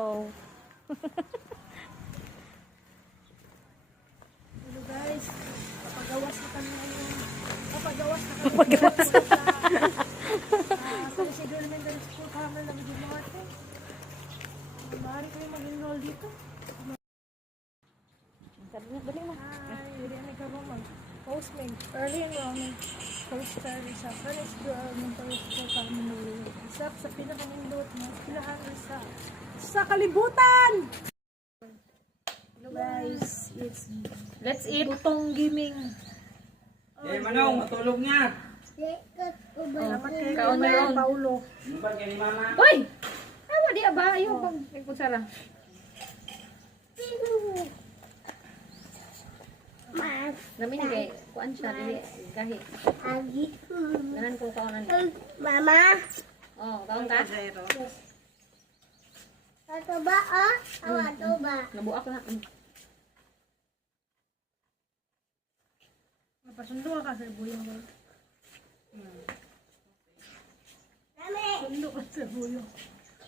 Oh. Hello guys, papagawas na kami ngayon. Papagawas na kami. Papagawas. Sa Isidro Elementary School kami lang din mga ate. Maaari kayo mag-enroll dito. Sabi na, balik mo. Hi, hindi kami karumang. Postmate, early enrollment. First study sa Isidro Elementary School kami nuli. Isa sa pinakamindot na pilahan sa kalibutan! Hello guys, Let's eat. Butong Gaming. Eh, Manong, matulog nga. Dapat kayo Kaon na yun. Paulo. Ano ba kay ni Mama? Uy! Tama di ba? Ayaw pag nagpunsara. Namin kay kuan siya dili kahit. Ganan ko kaonan. Mama, Oh, kaon ka? ato ba ah? Ato ba? Nabuak na. Napasundo ka sa buyong ko. Mami, Sundo ka sa buyong.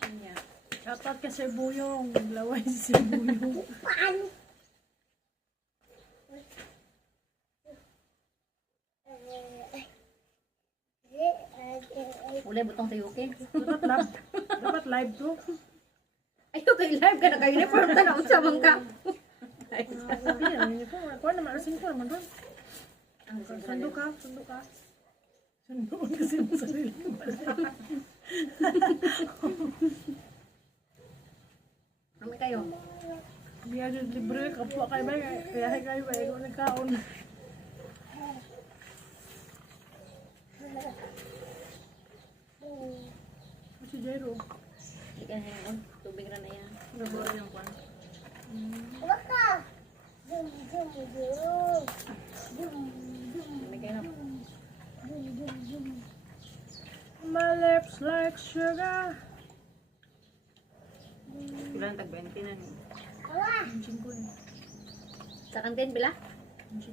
Kanya. Shoutout ka sa buyong. Laway sa buyong. paano? Ulay butong tayo okay. Dapat live to. Ayaw kay live ka na kay uniform ta na unsa man ka. Sabi yan, uniform. Ako naman, asin ko naman doon. Sundo ka, sundo ka. Sundo ka kasi mo sarili mo. Kami kayo. Biya din libre, kapwa kayo ba? Kaya kayo ba? Ikaw nagkaon. Si Jairo. Di ka na tubig ra na yan. Nabura yung kwan. Waka! Dum, dum, dum. Kami kayo na. My lips like sugar. Kulang tag 20 na ni. Awa! Ang ko eh. Sa kantin bila? Ang ko.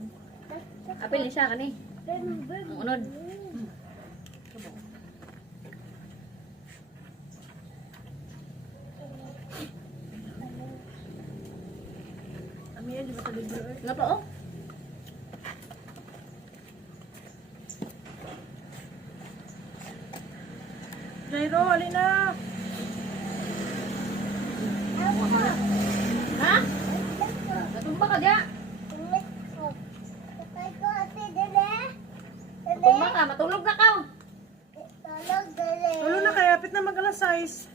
Apil ni siya kani. Ang unod. Ami yan, di ba ito libre eh? Nga pa oh. Jairo, alin na! Ha? Natumba ka diya. Sakay ko ate dali. Natumba ka, matulog na ka. Tulog dali. Ano na kaya? Apit na mag-alas 6.